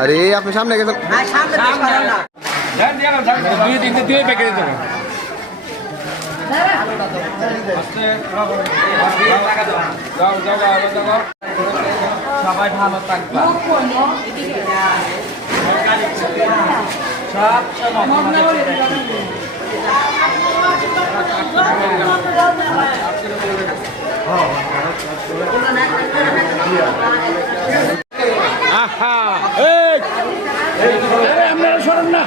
আরে আপনি সামনে গেছেন। দুই তিনটে দুই প্যাকেট সবাই ভালো থাকবা সব সময় আহা এই আরে আপনারা সরেন না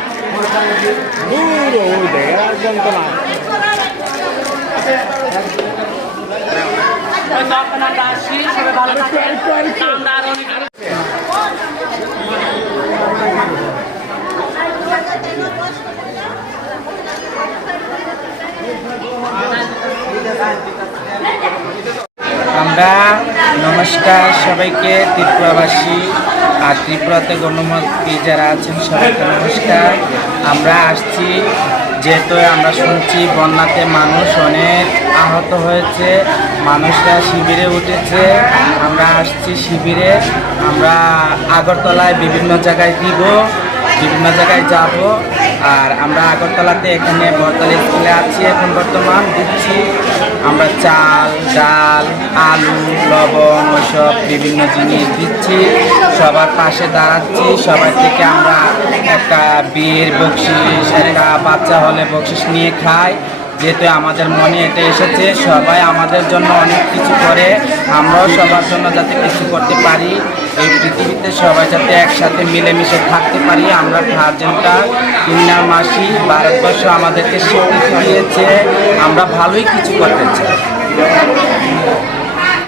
একদম তো না আমরা নমস্কার সবাইকে। ত্রিপুরাবাসী আর ত্রিপুরাতে গণমন্ত্রী যারা আছেন, সবাইকে নমস্কার। আমরা আসছি, যেহেতু আমরা শুনছি বন্যাতে মানুষ অনেক আহত হয়েছে, মানুষরা শিবিরে উঠেছে। আমরা আসছি শিবিরে। আমরা আগরতলায় বিভিন্ন জায়গায় দিব, বিভিন্ন জায়গায় যাব। আর আমরা আগরতলাতে এখানে বরতলা স্কুলে আছি এখন বর্তমান, দিচ্ছি। আমরা চাল, ডাল, আলু, লবণ ওসব বিভিন্ন জিনিস দিচ্ছি। সবার পাশে দাঁড়াচ্ছি। সবার থেকে আমরা একটা বীর বকশিস, একটা বাচ্চা হলে বকশিস নিয়ে খাই। যেহেতু আমাদের মনে এটা এসেছে, সবাই আমাদের জন্য অনেক কিছু করে। আমরাও সবার জন্য যাতে কিছু করতে পারি। এই পৃথিবীতে সবাই যাতে একসাথে মিলেমিশে থাকতে পারি। আমরা গার্জেনটা ইন্নার মাসি ভারতবর্ষ আমাদেরকে স্বীকৃতি দিয়েছে। আমরা ভালোই কিছু করতে চাই।